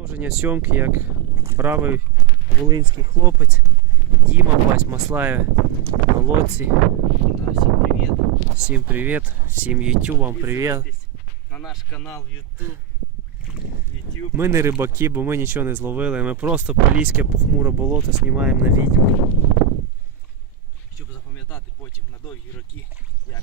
Продовження сьомки, як бравий волинський хлопець Діма Бась Маслаєв на лодці. Да, всім привіт. Всім привіт, всім ютубам привіт. На наш канал YouTube. YouTube. Ми не рибаки, бо ми нічого не зловили. Ми просто поліське похмуре болото знімаємо на відео. Щоб запам'ятати потім на довгі роки, як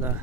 да